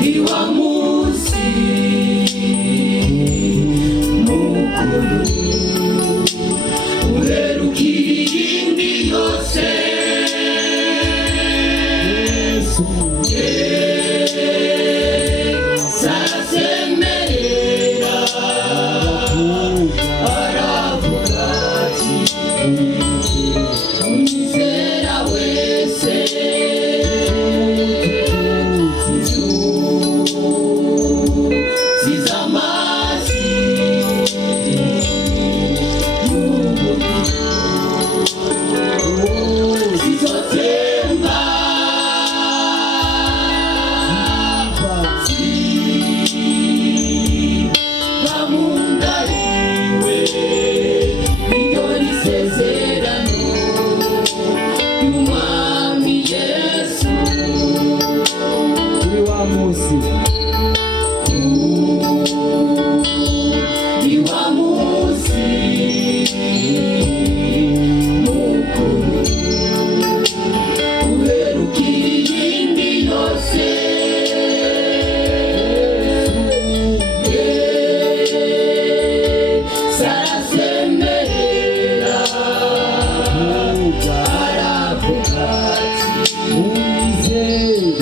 E o amor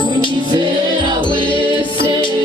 Unizera wese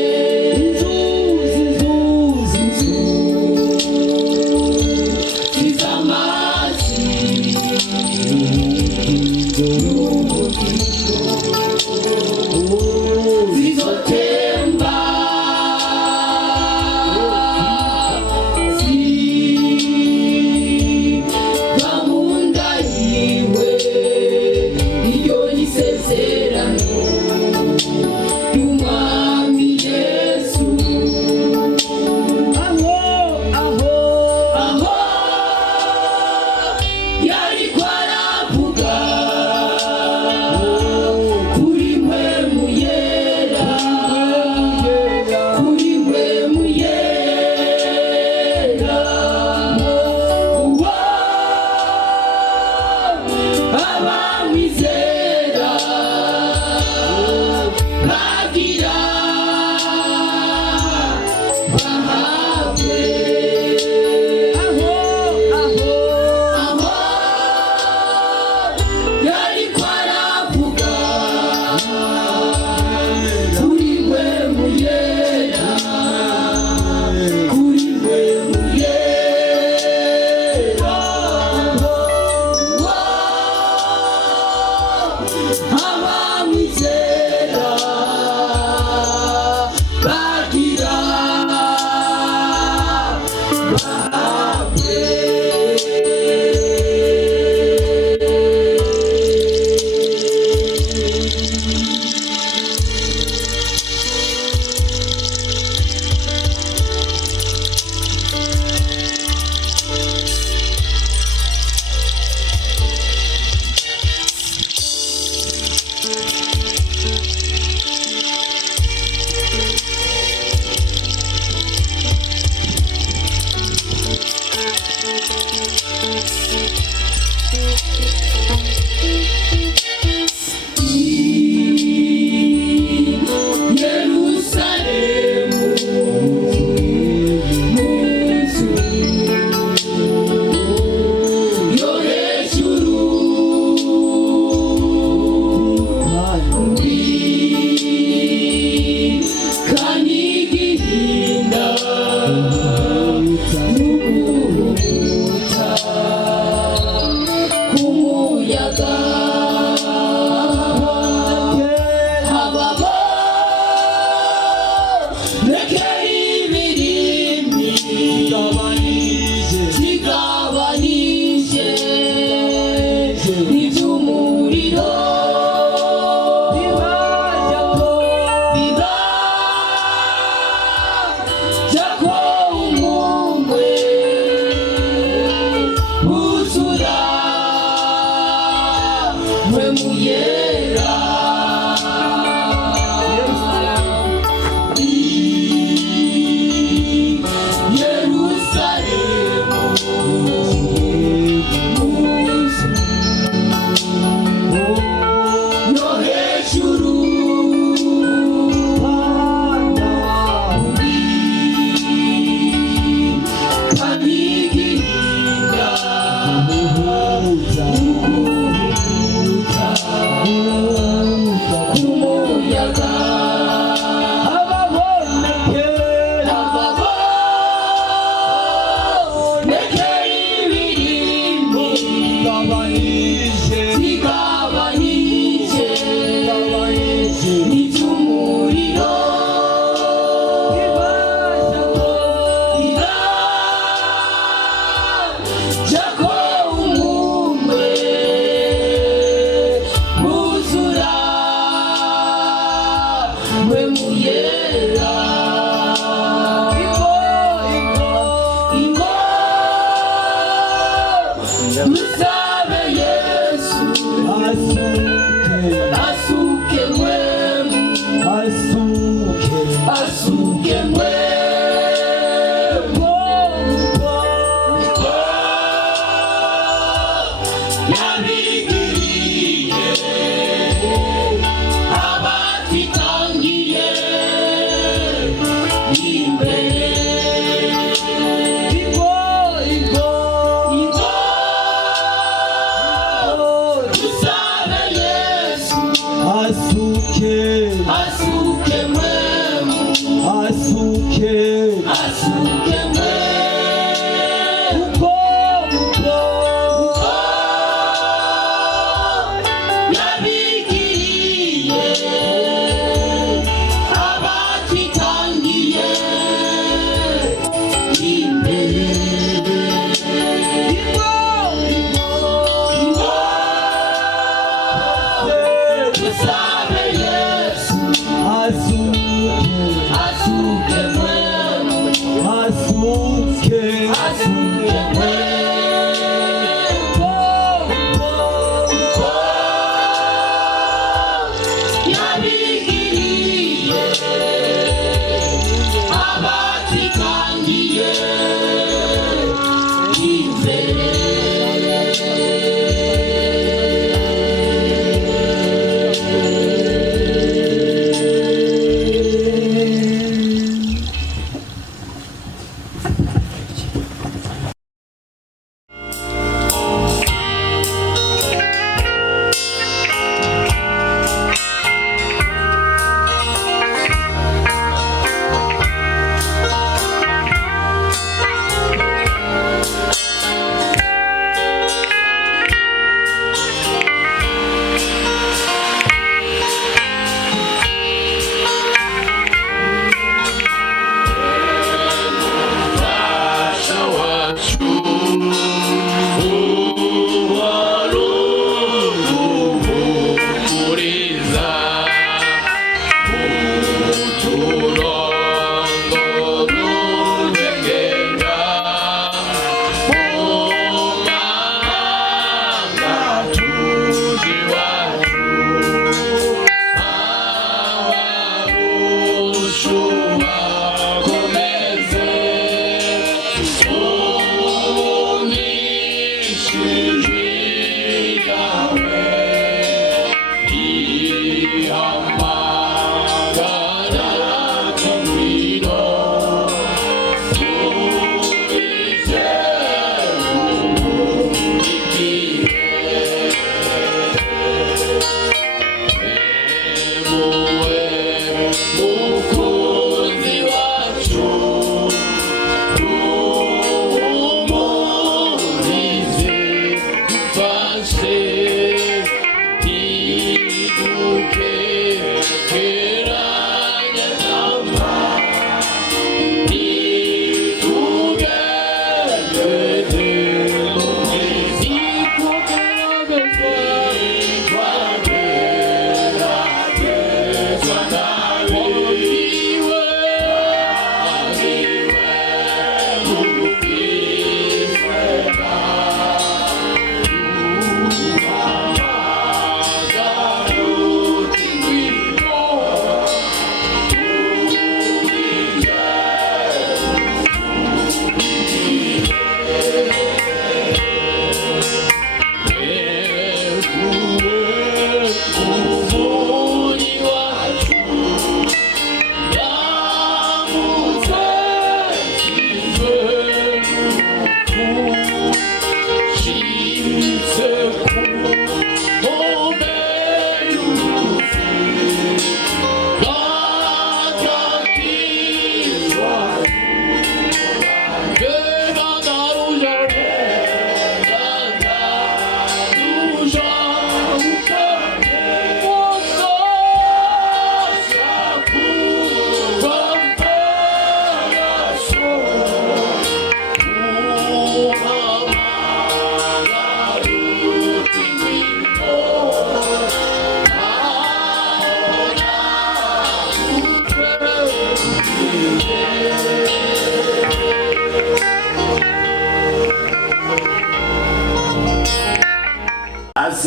Mukuru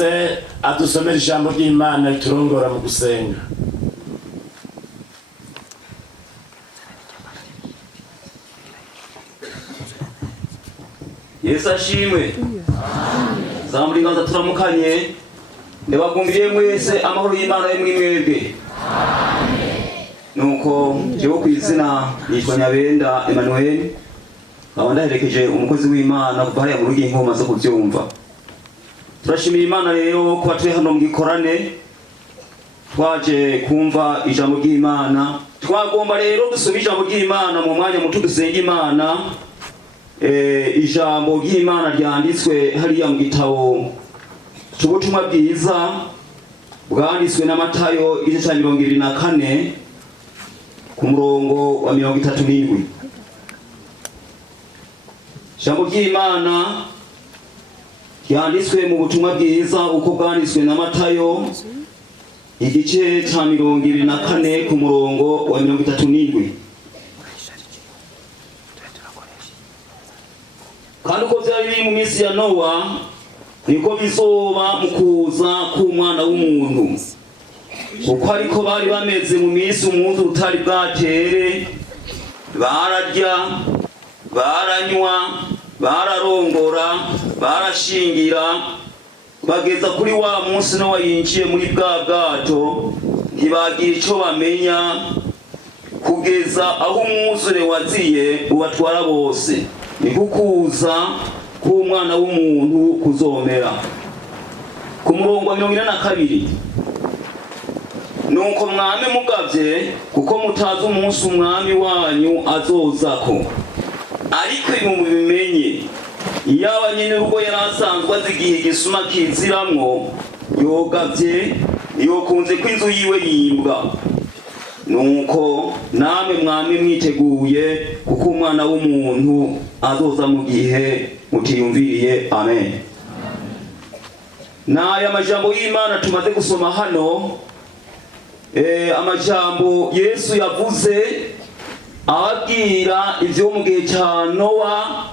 aze adusomera ijambo ry'Imana riturongora mu gusenga. Yesu ashimwe. Zamburingaza turamukanye. Ndabagumbiye mwese amahoro y'Imana yo mwimwebwe. Nuko jewe kwizina nitwa Nyabenda Emmanuel. Nkaba ndaherekeje umukozi w'Imana kuva hariya mu rugi inkoma zo kuvyumva. Turashimira Imana rero ko turi hano mu gikorane twaje kumva ijambo ry'Imana. Twagomba rero gusoma ijambo ry'Imana mu mwanya muto dusenga Imana. Ijambo ry'Imana ryanditswe hariya mu gitabo cy'ubutumwa bwiza bwanditswe na Matayo igice cya 24 ku murongo wa 37. Ijambo ry'Imana ryanditswe mu butumwa bwiza uko bwanditswe na Matayo igice cya 24 ku murongo wa 37. Kandi uko byari biri mu minsi ya Nowa niko bizoba mu kuza k'Umwana w'umuntu. Kuko ariko bari bameze mu minsi umuntu utari bwatere, bararya, baranywa, bararongora, barashingira, bageza kuri wa munsi Nowa yinjiye muri bwa bwato, ntibagira icyo bamenya kugeza aho umwuzure waziye ubatwara bose. Ni kukuza k'Umwana w'umuntu kuzomera. Ku murongo wa 42. Nuko mwame mugavye kuko mutazi umunsi umwami wanyu azozako. Ariko mubimenye iyaba nyene rugo yarasanzwe azigihe gisuma kiziramwo yogavye yokunze kw'inzu yiwe yimbwa. Nuko namwe mwami mwiteguye kuko Umwana w'umuntu azoza mu gihe mutiyumviriye. Amen. N'aya majambo y'Imana tumaze gusoma hano, amajambo Yesu yavuze ababwira ivyo mu gihe cya Nowa,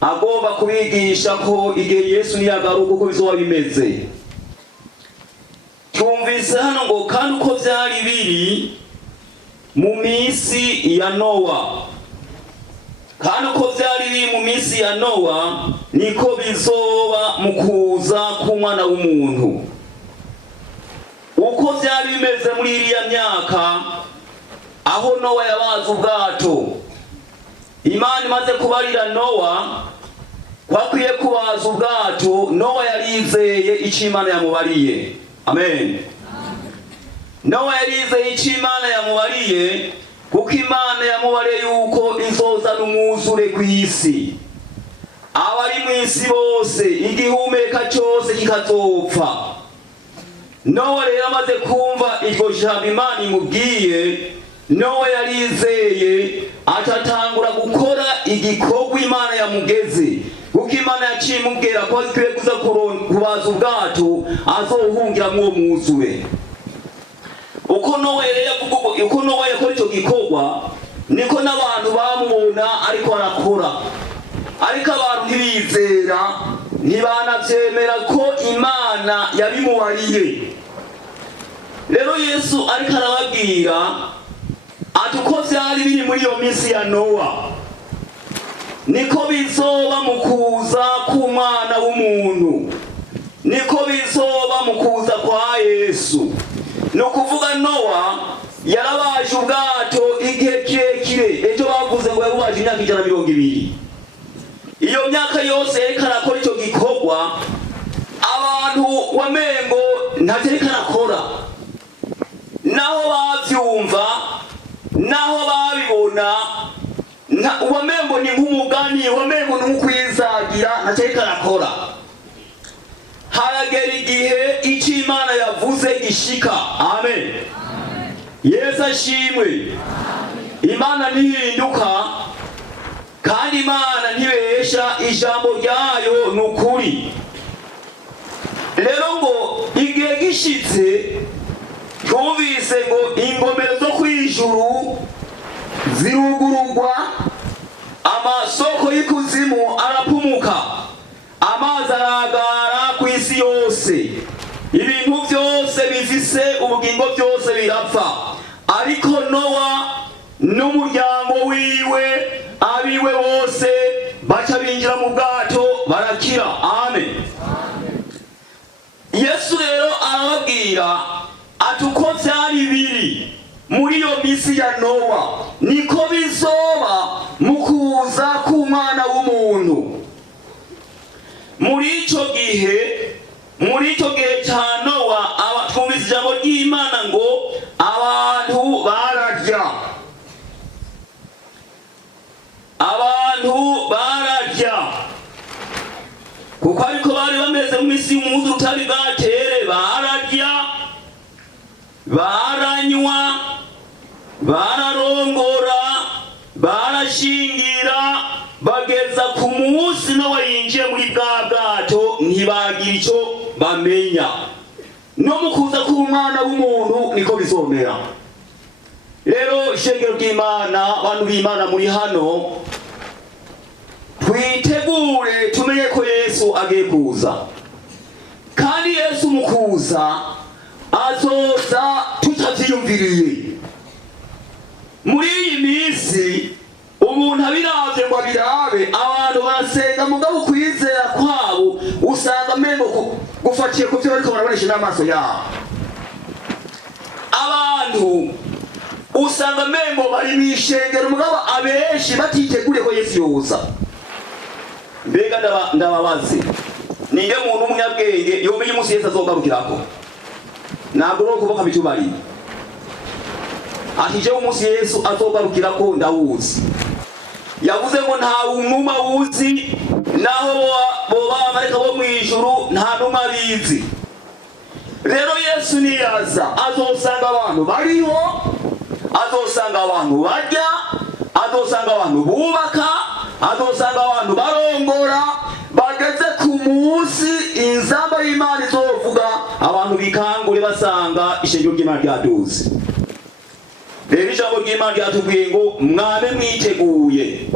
agomba kubigisha ko igihe Yesu niyagaruka uko bizoba bimeze. Twumvise hano ngo kandi uko vyari biri mu minsi ya Nowa, kandi uko vyari biri mu minsi ya Nowa niko bizoba mu kuza k'Umwana w'umuntu. Uko vyari bimeze muri iriya myaka aho Nowa yabaza ubwato, Imana imaze kubarira Nowa kwakwiye kubaza ubwato, Nowa yarizeye icyo Imana yamubariye. Amen. Nowa yarizeye icyo Imana yamubariye kuko Imana yamubariye yuko izozana umwuzure ku isi. Abari mu isi bose igihumeka cyose kikazopfa. Nowa rero amaze kumva iryo jambo Imana imubwiye, Nowa yarizeye atatangura gukora igikorwa Imana yamugeze. Kuko Imana yaciye imubwira ko akwiye kuza kubaza ubwato azohungira mu mwuzure. Uko Nowa yakora icyo gikorwa niko n'abantu bamubona ariko arakora. Ariko abantu ntibizera, ntibanavyemera ko Imana yabimubariye. Rero Yesu ariko arababwira ati uko vyari biri muri iyo minsi ya Nowa niko bizoba mu kuza k'Umwana w'umuntu, niko bizoba mu kuza kwa Yesu. No kuvuga Nowa yarabaje ubwato igihe kirekire, ejo bavuze ngo yabubaje imyaka 120. Iyo myaka yose yariko arakora icyo gikorwa, abantu wamengo ntacyo yariko arakora. Naho bavyumva, naho babibona, wamengo ni nk'umugani, wamengo ni nk'ukwizagira, ntacyo yariko arakora. Haragera igihe icyo Imana yavuze gishika. Amen. Yesu ashimwe. Imana ntihinduka kandi Imana ntibesha, ijambo ryayo n'ukuri. Rero ngo igihe gishitse twumvise ngo ingomero zo kwijuru zirugurugwa, amasoko y'ikuzimu arapumuka, amazi aragara ku isi isi yose. Ibintu byose bifise ubugingo byose birapfa, ariko Nowa n'umuryango wiwe abiwe bose baca binjira mu bwato barakira. Amen. Yesu rero arababwira ati uko byari biri muri iyo misi ya Nowa niko bizoba mu kuza k'Umwana w'umuntu. Muri icyo gihe cya Nowa twumvise ijambo ry'Imana ngo abantu bararya kuko ariko bari bameze mu isi y'umuhuzu utari bwatere. Bararya, baranywa, bararongora, barashingira, bageza ku munsi Nowa yinjiye muri bwa bwato ntibagira icyo bamenya. No mu kuza k'Umwana w'umuntu niko bizomera. Rero ishengero ry'Imana, abantu b'Imana muri hano, twitegure tumenye ko Yesu agiye kuza, kandi Yesu mu kuza azoza tutavyiyumviriye. Muri iyi minsi umuntu abiravye ngo abirabe, abantu barasenga mugabo kwizera kwabo usanga mengo gufatiye ku byo bariko barabonesha n'amaso yabo. Abantu usanga mengo bari mw'ishengero mugabo abenshi batiteguriye ko Yesu yoza. Mbega ndababaze, ninde muntu w'umunyabwenge yomenya umunsi Yesu azogarukirako? Ntabwo no kuvuga bitubari ati jewe umunsi Yesu azogarukirako ndawuzi. Yavuze ngo nta umuma wuzi, naho boba amareka bo mw'ijuru nta numa bizi. Rero Yesu niyaza azosanga abantu bariho, azosanga abantu barya, azosanga abantu bubaka, azosanga abantu barongora. Bageze ku munsi inzamba y'Imana izovuga, abantu bikangure basanga ishengero ry'Imana ryaduze. Rero ijambo ry'Imana ryatubwiye ngo mwame mwiteguye,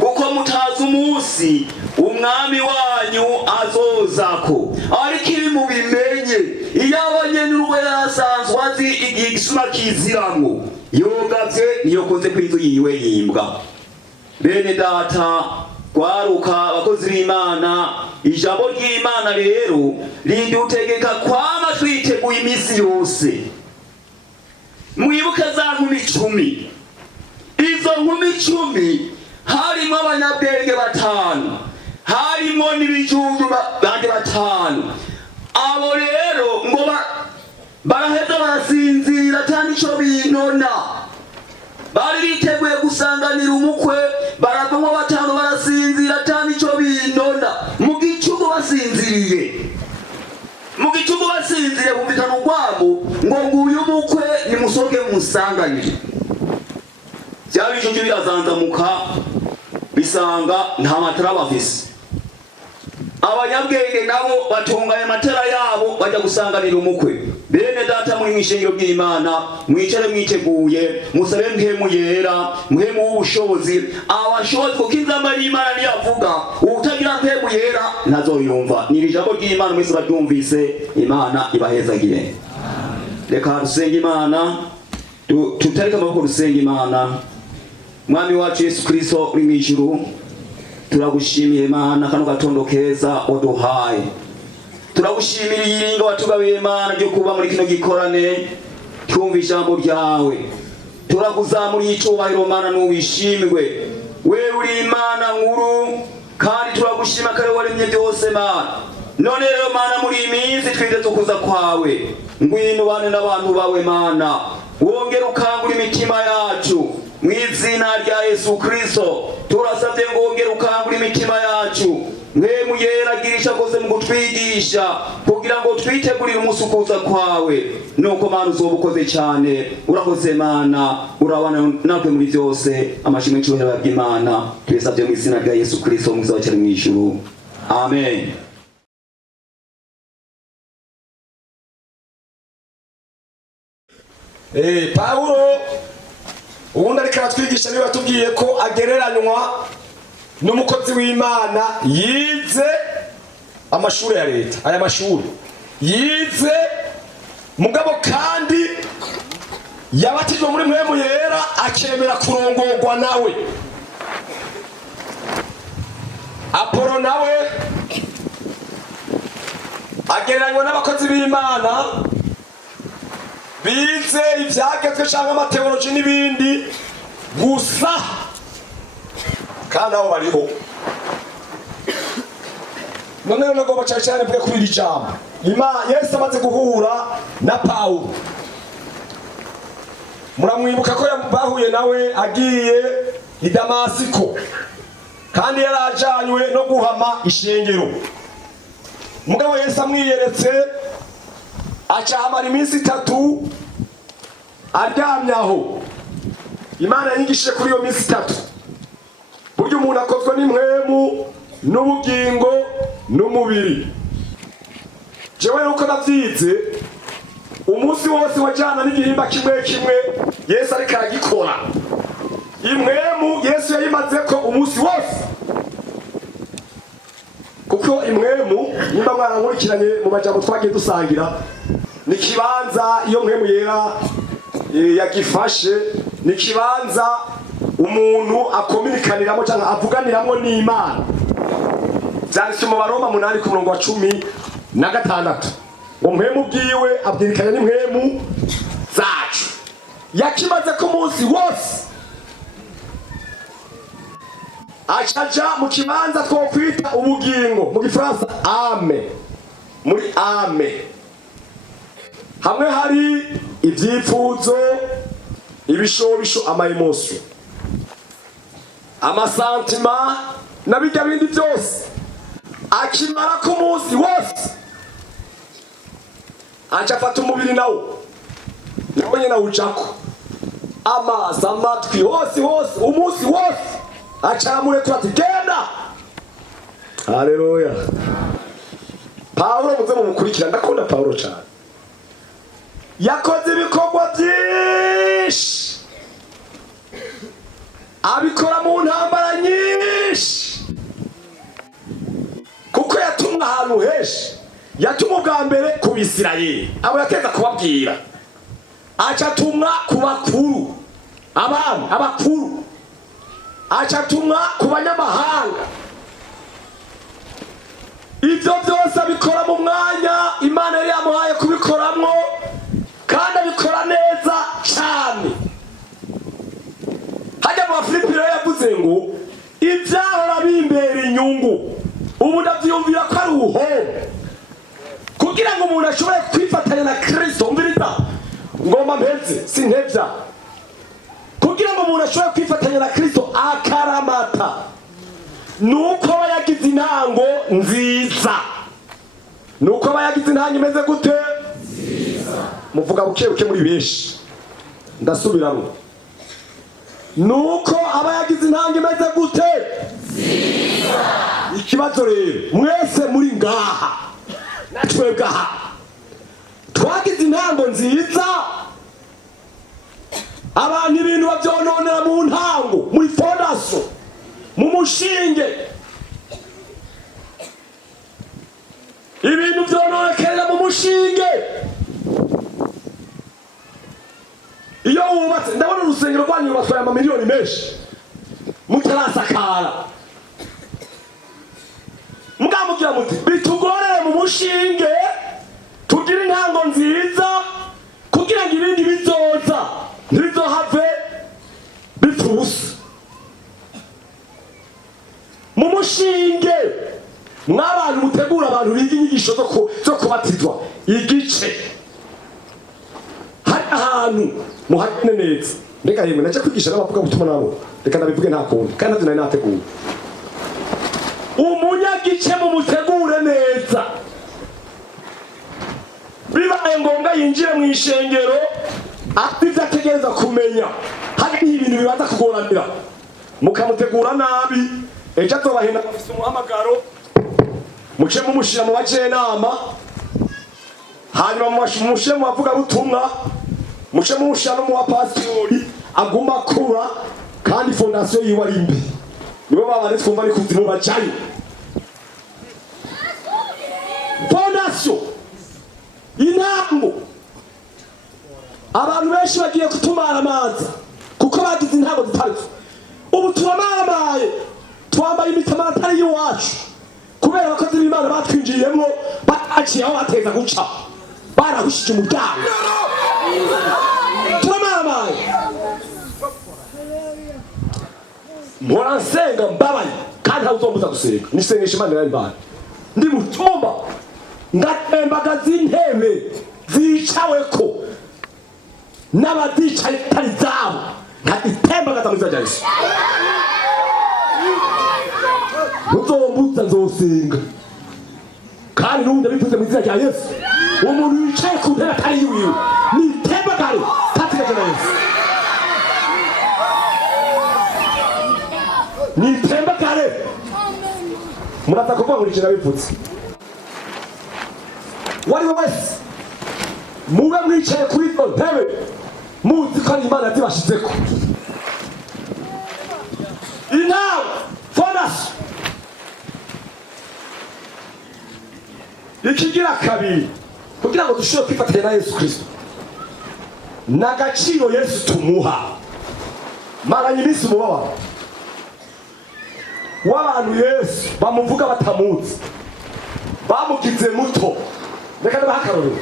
kuko mutazi umunsi umwami wanyu azozako. Ariko ibi mubimenye, iyo abanyenurwe yarasanzwe azi igihe igisuma kiziramwo, yogavye niyokunze kw'inzu yiwe yimbwa. Bene data gwaruka abakozi b'Imana, ijambo ry'Imana rero ridutegeka kwama twiteguye iminsi yose. Mwibuke za nkumi 10. Izo nkumi 10 harimo abanyabwenge 5, harimo n'ibijunju bandi 5. Abo rero ngo baraheza barasinzira cyane ico binona. Bari biteguye gusanganira umukwe, baravamo 5 barasinzira cyane ico binona. Mu gicuku basinziriye bumvikana urwamo ngo nguyu umukwe nimusohoke musanganire. Bya bijunju birazanzamuka bisanga nta matara bafise. Abanyabwenge nabo batunganya amatara yabo bajya gusanganira umukwe. Bene data muri mw'ishengero ry'Imana, mwicare mwiteguye, musabe mpemu yera, mpemu w'ubushobozi. Abashobozi kuko inzamba y'Imana niyavuga, utagira mpemu yera ntazoyumva. Ni ijambo ry'Imana mwese baryumvise, Imana ibahezagire. Reka dusenge Imana, tutareka amaboko dusenge Imana. Mwami wacu Yesu Kristo uri mw'ijuru, turagushimiye Imana kano gatondo keza waduhaye. Turagushimira iyiringa watugabiye Imana ryo kuba muri kino gikorane twumva ijambo ryawe. Turakuzamuriye icubahiro Mana n'uwishimwe. Wewe uri Imana nkuru kandi turagushima kare waremye byose Mana. None rero Mana muri iyi minsi twiteze ukuza kwawe, ngwino ubane n'abantu bawe Mana, wongere ukangura imitima yacu mw'izina rya Yesu Kristo. Turasabye ngo wongere ukangura imitima yacu, mpemu yera girisha kose mu gutwigisha kugira ngo twitegurire umunsi ukuza kwawe. Nuko Mana uzobukoze cyane, urakoze Mana, urabana natwe muri byose. Amashimwe cyubahiro y'Imana tubisabye mu izina rya Yesu Kristo mwiza wa cyane mw'ijuru. Amen. Paulo ubundi ariko aratwigisha niba tubwiye ko agereranywa n'umukozi w'Imana yize amashuri ya leta, aya mashuri yize mugabo kandi yabatijwe muri mpwemu yera akemera kurongorwa nawe. Apolo nawe agereranywa n'abakozi b'Imana bize ivyagezwe cyangwa amateoloji n'ibindi gusa, kandi abo bariho. None rero nagomba cyane mvuge kuri iri jambo. Yesu amaze guhura na Pawulo, muramwibuka ko bahuye nawe agiye i Damasiko, kandi yarajanywe no guhama ishengero. Mugabo Yesu amwiyeretse acahamara iminsi 3 aryamye aho. Imana yigishije kuri iyo minsi 3 buryo umuntu akozwe n'impwemu n'ubugingo n'umubiri. Jewe uko navyize umunsi wose wajana n'igihimba kimwe kimwe Yesu ariko aragikora. Impwemu Yesu yayimaze ko umunsi wose, kuko impwemu nimba mwarankurikiranye mu majambo twagiye dusangira, ni kibanza iyo mpwemu yera yagifashe, ni kibanza umuntu akominikaniramo cyangwa avuganiramo n'Imana. Byanditse mu Baroma 8:16 ngo mpwemu bwiwe abwirikanya n'impwemu zacu. Yakimaze ko umunsi wose acaja mu kibanza twokwita ubugingo, mu Gifaransa ame, muri ame hamwe hari ivyipfuzo, ibishobisho, amaemosio, amasantima na bijya bindi byose. Akimara ku munsi wose acafata umubiri nawo nyine nawujako, amazi, amatwi, hose umunsi wose acamure turati genda. Haleluya. Pawulo muze mumukurikira, ndakunda Pawulo cyane. Yakoze ibikorwa byinshi, abikora mu ntambara nyinshi, kuko yatumwa ahantu henshi. Yatumwa bwa mbere ku Bisirayeli, abo yateza kubabwira. Acatumwa ku bakuru, abami, abakuru. Acatumwa ku banyamahanga. Ibyo byose abikora mu mwanya Imana yari yamuhaye kubikoramwo, kandi abikora neza cyane. Hajya mu Bafilipi yavuze ngo ibyahora bimbera inyungu ubu ndavyumvira ko ari ubuhombe. Kugira ngo umuntu ashobore kwifatanya na Kristo, umviriza ngoma mpeze sintevya, kugira ngo umuntu ashobore kwifatanya na Kristo akaramata, nuko aba yagize intango nziza. Nuko aba yagize intango imeze gute? Nziza. Muvuga bukebuke muri benshi, ndasubiramo. Nuko aba yagize intango imeze gute? Nziza. Ikibazo rero mwese muri ngaha natwebwe aha twagize intango nziza, abantu ibintu bavyononera mu ntango, muri fondation, mu mushinge, ibintu vyononekerera mu mushinge. Iyo wubatse, ndabona urusengero rwanyu rubatwaye amamiliyoni menshi mutarasakara, mukamugira muti bitugorere mu mushinge tugira intango nziza, kugira ngo ibindi bizoza ntibizohave bipfusa. Mu mushinge mw'abantu mutegura abantu biga inyigisho zo kubatizwa, igice hari ahantu muhagene neza. Mbega yemwe naje kwigisha n'abavuga gutuma nabo, reka ndabivuge nta kundi, kandi navyo nari nateguye. Umunyagice mumutegure neza, bibaye ngombwa yinjire mu ishengero afite ategereza kumenya hari ibintu bibanza kugoranira, mukamutegura nabi, ejo atobahenda afise umuhamagaro, muce mumushira mu bajenama, hanyuma mumushe mu bavuga butumwa, muce mumushira no mu bapasitori aguma akura, kandi fondation yiwe ari mbi. Nibo babane twumva ni kuzimu bajayo. intango abantu benshi bagiye kutumara amazi kuko bagize intango zitarizo. Ubu turamaramaye twambaye imitamara atari iwacu kubera abakozi b'Imana batwinjiyemo bataciye aho bateza guca barahushije umuryango. Turamaramaye mpora nsenga mbabaye kandi ntawe uzombuza gusenga nisengesha Imana irambara. Ndi mu cyumba ngatembagaza intebe zicaweko n'abadicaye atari zabo nkazitembagaza mu izina rya Yesu. Ntuzombuza nzosenga kandi n'ubundi abivuze mu izina rya Yesu. Umuntu yicaye ku ntebe atari yiwiwe nitembagare katika jina la Yesu. Nitembagare. Murata kuvuga ngo nicyo nabivutse. Wari wese mube mwicaye kuri iyo ntebe muzi ko Imana zibashizeko. Inama fondasi ikigira kabiri kugira ngo dushobore kwifatanya na Yesu Kristo n'agaciro Yesu tumuha. Maranye iminsi umubabaro w'abantu Yesu bamuvuga batamuzi bamugize muto. Reka ndabaha akarorero,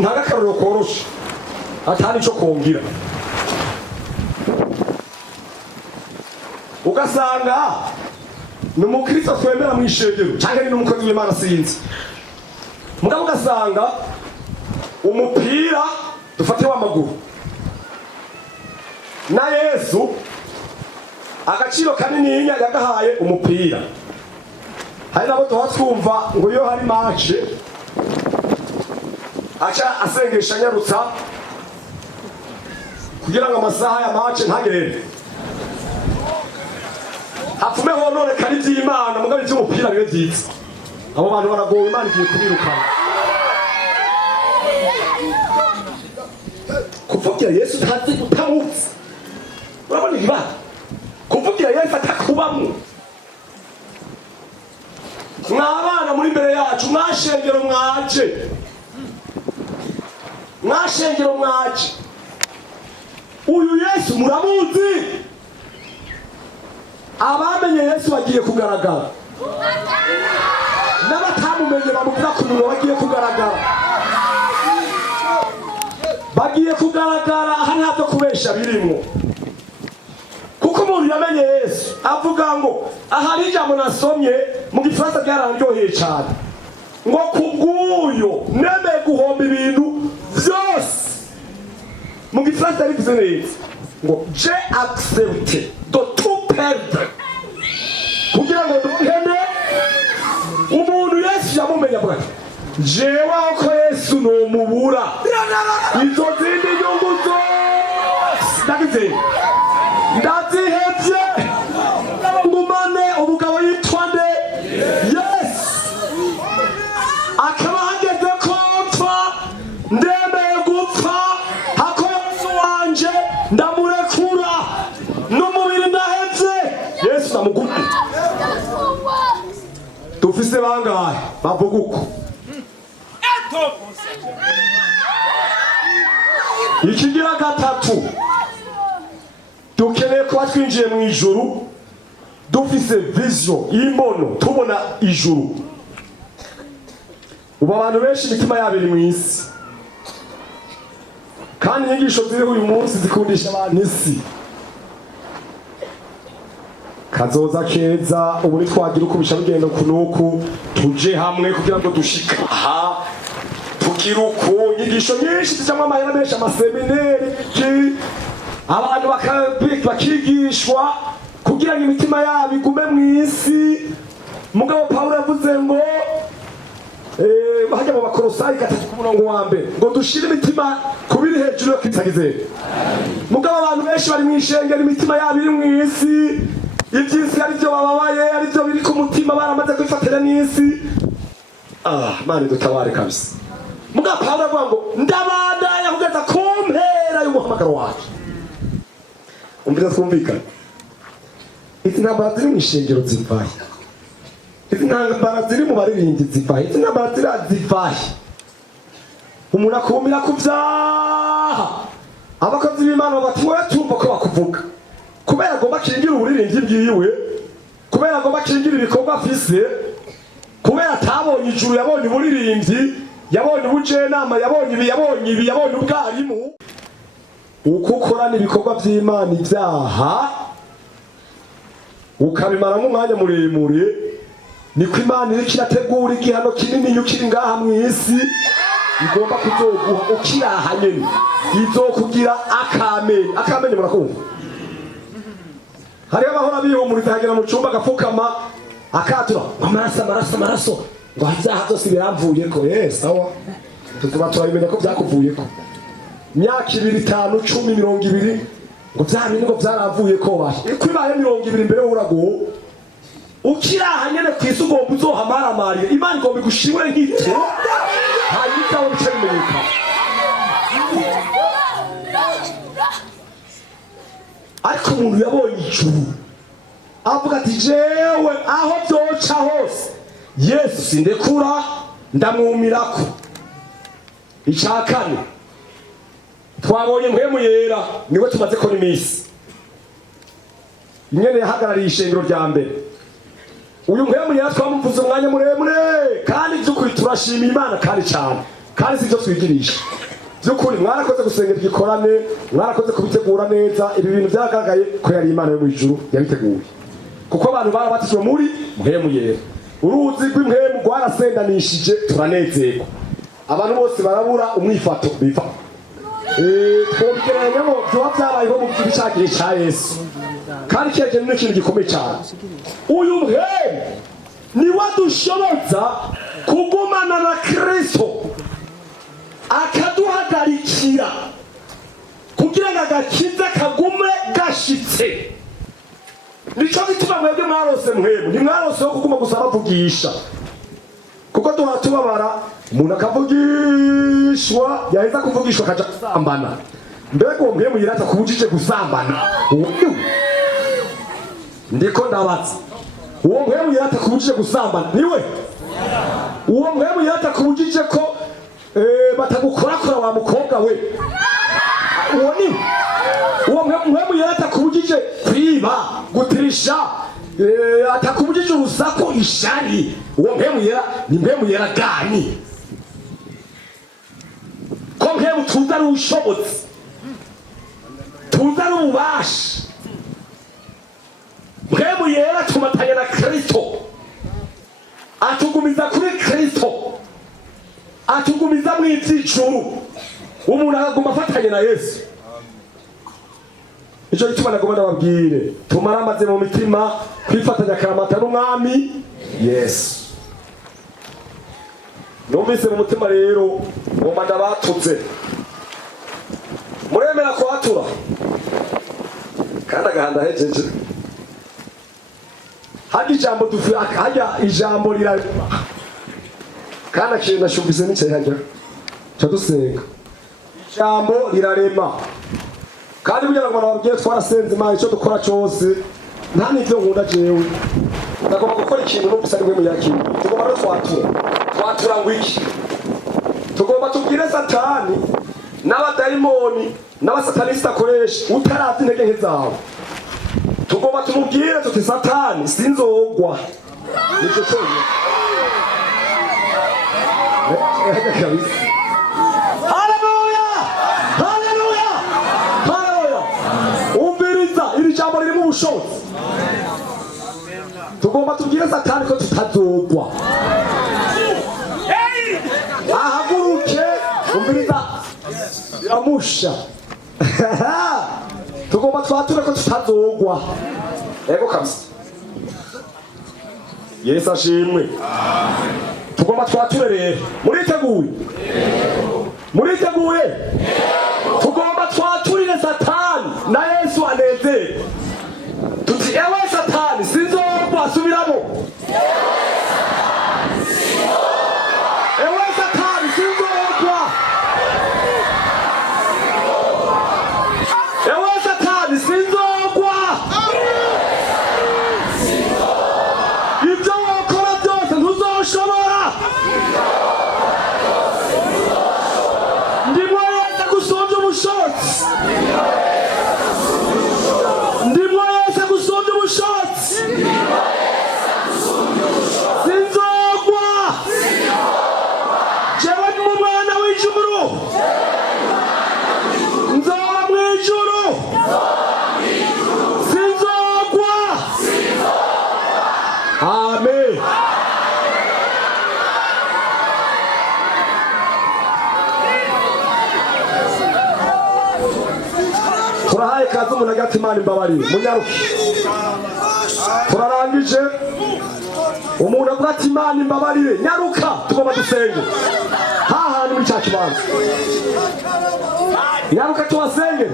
nta gakarorero koroshe atari cyo kongira. Ugasanga ni umukristo twemera mu ishengero cyangwa ni n'umukozi w'Imana sinzi, mugabo ugasanga umupira dufate w'amaguru na Yesu agaciro kanini yagahaye umupira. Hari nabo tuha twumva ngo iyo hari match acha asengesha nyarutsa kugira ngo amasaha ya match ntagende hapfume honore kari by'Imana mugabo iby'umupira bibe byiza. Abo bantu baragowe, Imana igiye kubirukana. Kuvugira Yesu ntazi gutamutse urabona ibara kuvugira Yesu atakubamwe. Mwabana muri mbere yacu mwashengero mwaje uyu Yesu muramuzi. Abamenye Yesu bagiye kugaragara n'abatamumenye bamubwira ko umuntu bagiye kugaragara. Bagiye kugaragara aha ntabyo kubesha birimo kuko umuntu yamenye Yesu avuga ngo ahari ijambo nasomye mu Gifaransa byarandyoheye cyane ngo kubw'uyo nemeye guhomba ibintu byose. Mu Gifaransa rivuze neza ngo j'ai accepté de tout perdre kugira ngo duhene umuntu Yesu yamumenye avuga ati jewe ko Yesu nomubura izo zindi nyungu zose ndazihevye ngumane umugabo yitwa nde Yesu akaba hageze ko mpfa ndemeye gupfa hako Yesu wanje ndamurekura n'umubiri ndahevye Yesu namugumane. Dufise bangahe bavuga uko? Ikigira gatatu dukeneye kuba twinjiye mu ijuru dufise vision y'imbono tubona ijuru. Ubu abantu benshi imitima yabo iri mu isi kandi inyigisho ziriho uyu munsi zikundisha abantu isi. Kazoza keza ubu nitwagira uko bisha bigenda kunuku tuje hamwe kugira ngo dushika aha tugira uko inyigisho nyinshi zijamwe amahera menshi amaseminari abantu bakigishwa kugira ngo imitima yabo igume mu isi. Mugabo Pawulo yavuze ngo hajya mu Bakolosayi 3:1 ngo dushire imitima kubiri hejuru yo kwitagizera. Mugabo abantu benshi bari mu ishengero imitima yabo iri mu isi, iby'isi ari byo bababaye ari byo biri ku mutima baramaze kwifatira n'isi. Mani dutabare kabisa. Mugabo Pawulo avuga ngo ndabandanya kugeza ku mpera y'umuhamagaro wacu. Umvira twumvikana izi ntambara ziri mu ishengero zivahe, izi ntambara ziri mu baririmbyi zivahe, izi ntambara zivahe. umuntu akumira ku byaha abakozi b'Imana bati wowe tumva ko bakuvuga kubera agomba kingira uburirimbyi bwiwe, kubera agomba kingira ibikorwa afise, kubera atabonye ijuru, yabonye uburirimbyi, yabonye ubujenama, yabonye ubwarimu. Uko ukorana ibikorwa by'Imana ibyaha ukabimara nk'umwanya muremure, niko Imana iriko irategura igihano kinini ukiri ngaha mw'isi igomba kuzoguha ukiraha nyene, izokugira akamenye murakumva. Hariho abahora bihumuriza hagera mu cumba agapfukama akatura amaraso ngo ibyaha byose biramvuyeko. Sawa, tuzoba turabimenya ko byakuvuyeko. Myaka 2, 5, 10, 20 ngo byamini ngo byaravuyeko bahe kwibaye 20 mbere urago ukiraha nyene kwisi ugomba uzohamaramarire. Imana igomba igushimure nk'icyo hanyuma aho bice bimenyeka. Ariko umuntu yabonye ijuru avuga ati jewe aho byoca hose Yesu sindekura ndamwumirako. Icakane twabonye mpwemu yera niwe tumaze ko n'imisi nyene yahagarariye ishengero rya mbere. Uyu mpwemu yera twamuvuze umwanya muremure kandi by'ukuri turashimira Imana kandi cyane, kandi sivyo twigirisha by'ukuri. Mwarakoze gusengera igikorane, mwarakoze kubitegura neza. Ibi bintu byagaragaye ko yari Imana yo mu ijuru yabiteguye, kuko abantu barabatijwe muri mpwemu yera. Uruzi rw'impwemu rwarasendanishije, turanezerwa. Abantu bose barabura umwifato biva twongeranya ngo byoba byabayeho mu gihe cya Yesu, kandi kiyaje ni ikintu gikomeye cyane. Uyu mpwemu niwe dushoboza kugumana na Kristo, akaduhagarikira kugira ngo agakiza kagume gashitse. Nico gituma mwebwe mwarose mpwemu, ni mwarose wo kuguma gusa bavugisha, kuko duha tubabara umuntu akavugishwa yaheza kuvugishwa akaja gusambana. Mbega uwo mpwemu yirata kubujije gusambana? Ndiko ndabaza, uwo mpwemu yirata kubujije gusambana niwe? Uwo mpwemu yirata kubujije ko batagukorakora wa mukobwa we? Uwo ni uwo mpwemu yirata kubujije kwiba, gutirisha, atakubujije urusaku, ishari. Uwo mpwemu yera ni mpwemu yera gani? Ko mpwemu tuza ari ubushobozi, tuza ari ububasha. Mpwemu yera tumatanya na Kristo, atugumiza kuri Kristo, atugumiza mu iby'ijuru. Umuntu akaguma afatanye na Yesu. Icyo gituma nagomba ndababwire, tumaramaze mu mitima kwifatanya karamata n'umwami Yesu. Numvise mu mutima rero ngomba ndabatutse, muremera kwatura kandi agahanda hejeje. Hadi ijambo hajya ijambo rirarema kandi akintu nashumvise nicaye hajya cyadusenga. Ijambo rirarema kandi kugira ngo nababwiye twarasenze Imana icyo dukora cyose nta n'ibyo nkunda jewe. Ndagomba gukora ikintu n'ubisa nimwe muyakindi. Tugomba no twatura ngo iki? Tugomba tubwire Satani n'abadayimoni n'abasatanista akoresha utarazi intege nke zawe. Tugomba tumubwire tuti Satani sinzogwa. Nicyo cyonyine. Haleluya! Haleluya! Haleluya! Umviriza iri jambo ririmo ubushobozi. Tugomba tubwire Satani ko tutazogwa. Ahaguruke, umviriza biramusha. Tugomba twature ko tutazogwa. Ego kabisa. Yesu ashimwe. Tugomba twature rero. Muriteguye? Muriteguye? Tugomba twaturire Satani na Yesu anezerwe. Tuti ewe Satani sinzogwa, subiramo. Ewe Satani sinzogwa. Ewe Satani sinzogwa. Ibyo wakora byose ntuzoshobora. ati Imana imbabarire munyaruke. Turarangije. Umuntu avuga ati Imana imbabarire nyaruka tugomba dusenge. Hantu muri cya kibanza. Nyaruka tubasenge.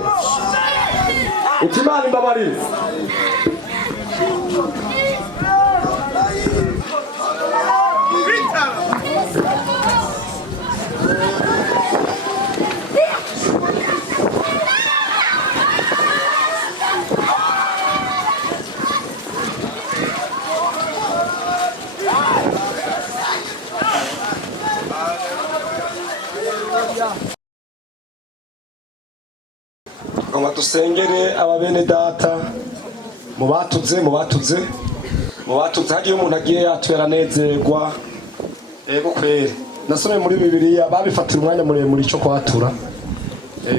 Uti Imana imbabarire. Ngo dusengere ababene data mu batuze hagiye umuntu agiye yatwera nezerwa. Ego kwere nasomye muri Bibiliya babifatira umwanya muremure cyo kwatura.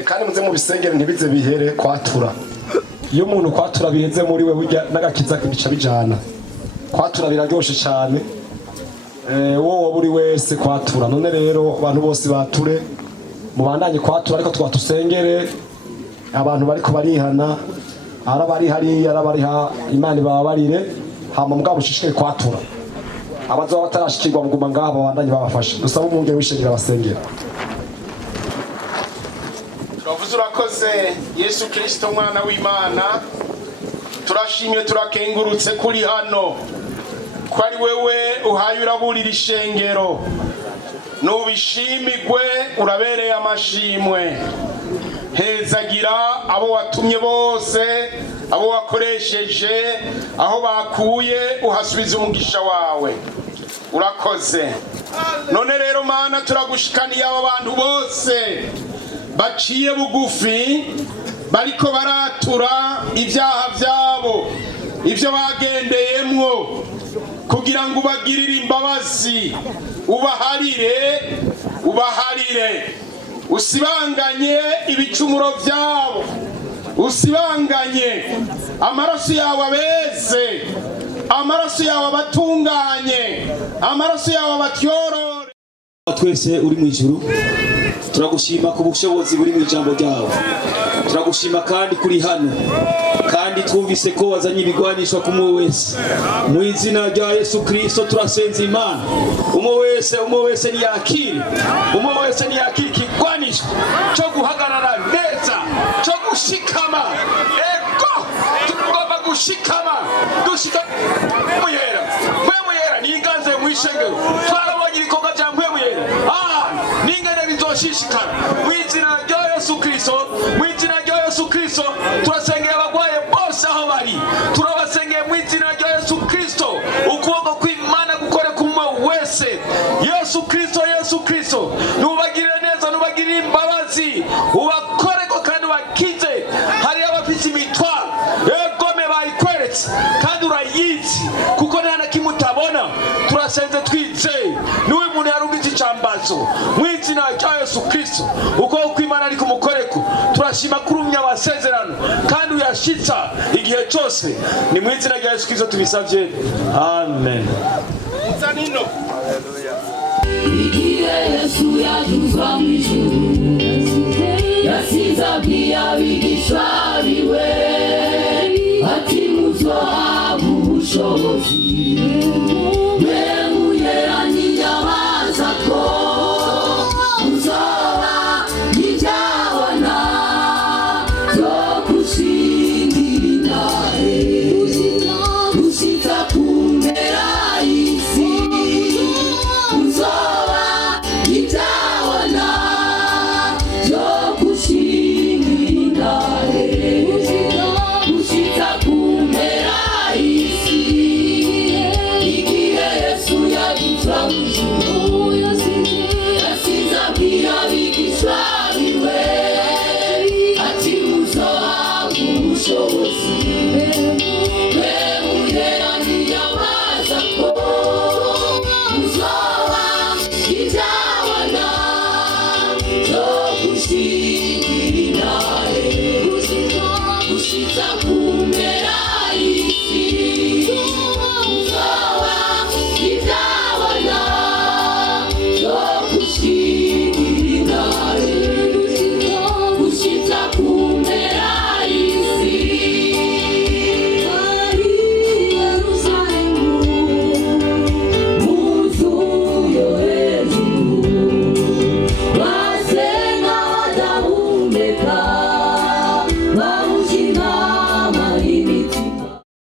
Kandi muze mu bisengere ntibize bihere kwatura. Iyo umuntu kwatura biheze muri we burya n'agakiza kibica bijana. Kwatura biraryoshe cyane. Wowe buri wese kwatura. None rero abantu bose bature mubandanye kwatura ariko twatusengere abantu bariko barihana arabari hari arabariha Imana bababarire hama mugabo ushishikaye kwatura abazo batarashikirwa muguma ngabo bandanye babafasha dusaba umwungere wishengera abasengera. Turavuze urakoze Yesu Kristo mwana w'Imana, turashimye turakengurutse kuri hano ko ari wewe uhaye uraburira ishengero. Nubishimigwe urabereye amashimwe. Hezagira abo watumye bose, abo wakoresheje, aho bakuye uhasubiza umugisha wawe. Urakoze. None rero Mana turagushikaniye aba bantu bose baciye bugufi bariko baratura ibyaha byabo, ibyo bagendeyemwo, kugira ngo ubagirire imbabazi, ubaharire usibanganye ibicumuro byabo, usibanganye amaraso yawe abeze, amaraso yawe abatunganye, amaraso yawe abatyorore. Twese uri mu ijuru turagushima ku bushobozi buri mu ijambo ryawe, turagushima kandi kuri hano, kandi twumvise ko wazanye ibigwanishwa ku umwe wese. Mu izina rya Yesu Kristo turasenze Imana, umwe wese niyakire, umwe wese niyakire ikigwanishwa cyo guhagarara neza, cyo gushikama. Ego tugomba gushikama, muyera niganze mu ishengero. Twarabonye ibikorwa bya muyera ningene bizoshishikana mu izina rya Yesu Kristo, mu izina rya Yesu Kristo. Turasengera abagwaye bose aho bari, turabasengera mu izina rya Yesu Kristo, ukuboko kw'Imana gukore kumwe wese. Yesu Kristo nubagirire neza, nubagirire imbabazi, ubakoreko kandi ubakize. Hari abafite imitwaro egome bayikweretse kandi urayizi kuko nta na kimwe utabona. Turasenze twizeye niwe muntu yarungize icambazo mu izina rya Yesu Kristo, ukuboko kw'Imana ari kumukoreko. Turashima kurumya amasezerano kandi uyashitsa igihe cyose. Ni mu izina rya Yesu Kristo tubisavye, amen. Igihe Yesu yatuzwa mu ijuru, yasize abwiye abigishwa biwe ati muzohabwa ubushobozi